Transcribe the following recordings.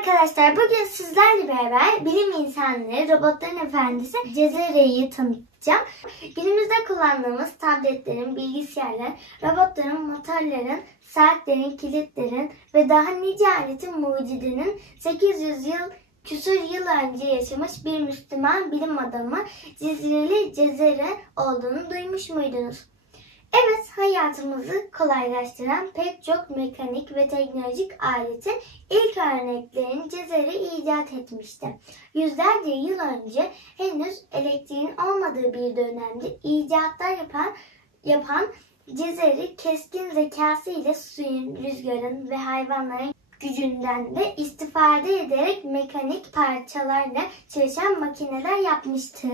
Arkadaşlar, bugün sizlerle beraber bilim insanları, robotların efendisi Cezere'yi tanıtacağım. Günümüzde kullandığımız tabletlerin, bilgisayarların, robotların, motorların, saatlerin, kilitlerin ve daha nice aletin mucidinin 800 yıl önce yaşamış bir Müslüman bilim adamı Cizreli Cezere olduğunu duymuş muydunuz? Evet, hayatımızı kolaylaştıran pek çok mekanik ve teknolojik aletin ilk örneklerini Cezere icat etmişti. Yüzlerce yıl önce henüz elektriğin olmadığı bir dönemde icatlar yapan Cezere keskin zekası ile suyun, rüzgarın ve hayvanların gücünden de istifade ederek mekanik parçalarla çalışan makineler yapmıştır.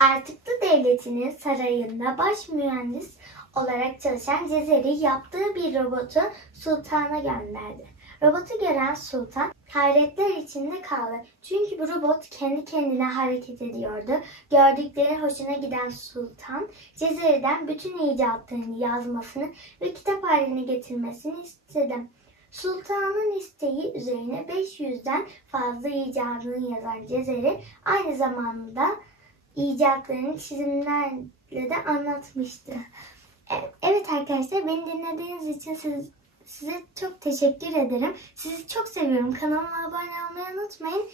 Artuklu Devleti'nin sarayında baş mühendis olarak çalışan Cezeri yaptığı bir robotu sultana gönderdi. Robotu gören sultan hayretler içinde kaldı. Çünkü bu robot kendi kendine hareket ediyordu. Gördükleri hoşuna giden sultan Cezeri'den bütün icatlarını yazmasını ve kitap haline getirmesini istedi. Sultanın isteği üzerine 500'den fazla icadını yazan Cezeri aynı zamanda icatlarını çizimlerle de anlatmıştı. Evet arkadaşlar, beni dinlediğiniz için size çok teşekkür ederim. Sizi çok seviyorum. Kanalıma abone olmayı unutmayın.